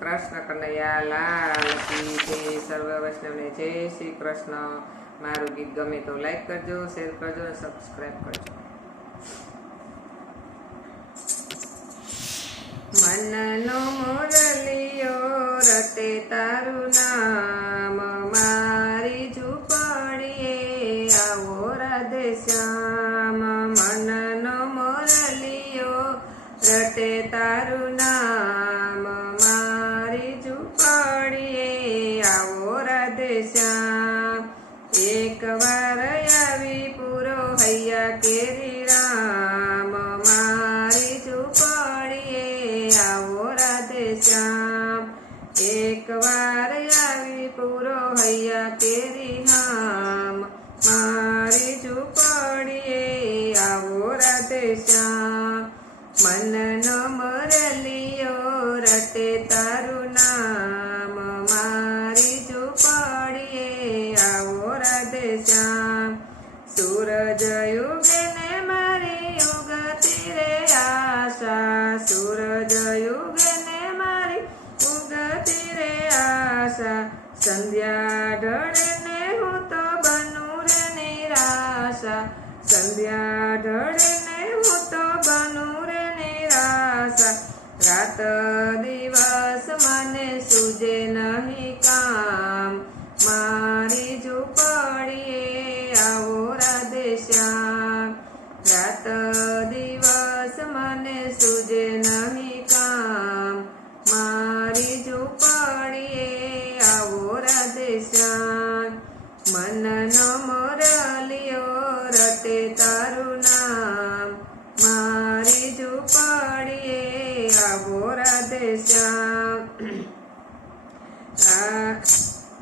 કૃષ્ણ કનૈયા લાલ કી જય. સર્વ વૈષ્ણવને જય શ્રી કૃષ્ણ. મારું ગીત ગમે તો લાઈક કરજો, શેર કરજો અને સબસ્ક્રાઈબ કરજો. મનનો મુરલિયો રટે તારું નામ, મારી ઝૂંપડીએ આવો રાધે શ્યામ. મનનો મુરલિયો રટે તારું નામ, મારી ઝૂંપડીએ આવો રાધે શ્યામ. એક વાર આવી પૂરો હૈયા કેરી રામ, મારી ઝૂંપડીએ આવો રાધે શ્યામ. એક વાર આવી પૂરો હૈયા કેરી રામ, મારી ઝૂંપડીએ આવો રાધે શ્યામ. મનનો મુરલિયો રટે તારું નામ, મારી ઝૂંપડીએ આવો રાધે શ્યામ. સૂરજ યુગે ને મારી ઉગતી રે આશા, સૂરજ યુગે ને મારી ઉગતી રે આશા. સંધ્યા ઢળે ને હું તો બનું રે નિરાશા, સંધ્યા ઢળે ને હું તો બનું રે નિરાશા. રાત દિવસ મને સૂજે નહીં કામ, મારી ઝૂંપડીએ આવો રાધે શ્યામ. રાત દિવસ મને સૂજે નહીં કામ, મારી ઝૂંપડીએ આવો રાધે શ્યામ. મનનો મુરલિયો રટે તારું નામ, મારી ઝૂંપડીએ આવો રાધે શ્યામ.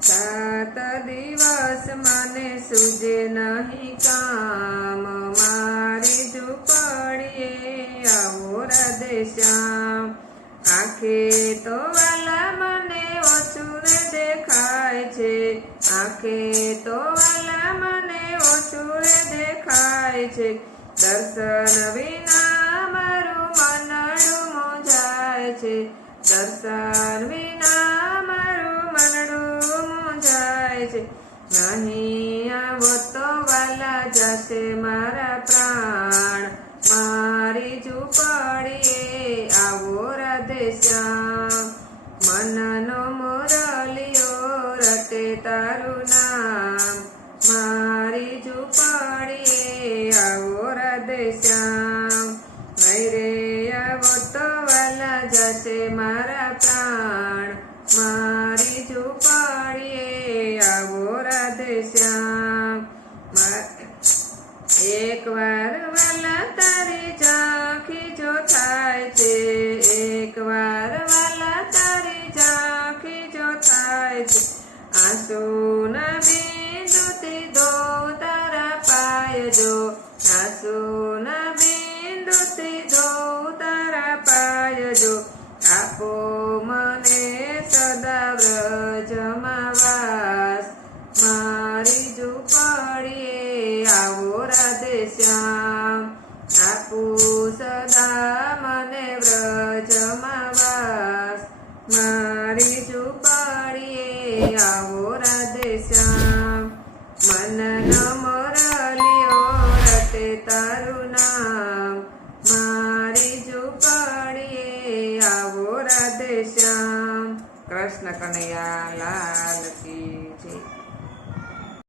સાત દિવસ મને સૂજે નહીં કામ, મારી ઝૂંપડીએ આવો રાધે શ્યામ. આંખે તો વાલા મને ઓછું રે દેખાય છે, આંખે તો વાલા મને ઓછું રે દેખાય છે. દર્શન વિના મારું મનડું મૂંઝાય છે, દર્શન વિના મારું મનડું મૂંઝાય છે. નહીં આવો તો વાલા જશે મારા પ્રાણ, મારી ઝૂંપડીએ આવો રાધે શ્યામ. મનનો મુરલિયો રટે તારું નામ, મારી ઝૂંપડીએ આવો રાધે શ્યામ. નહીં રે આવો તો વાલા જશે મારા પ્રાણ, મારી ઝૂંપડીએ આવો રાધે શ્યામ. એક વાર વાલા તારી ઝાંખી જો થાય છે, એક વાર વાલા તારી ઝાંખી જો થાય છે. આંસુના બિંદુથી ધોઉં તારા પાય જો, આંસુના બિંદુથી ધોઉં તારા પાય જો. આપો મને સદા વ્રજમાં વાસ, મારી ઝૂંપડીએ આવો રાધે શ્યામ. આપું સદા મને વ્રજમાં વાસ, મારી ઝૂંપડીએ આવો રાધે શ્યામ. મનનો મુરલિયો રટે તારું નામ, મારી ઝૂંપડીએ આવો રાધે શ્યામ. કૃષ્ણ કનૈયા લાલ કી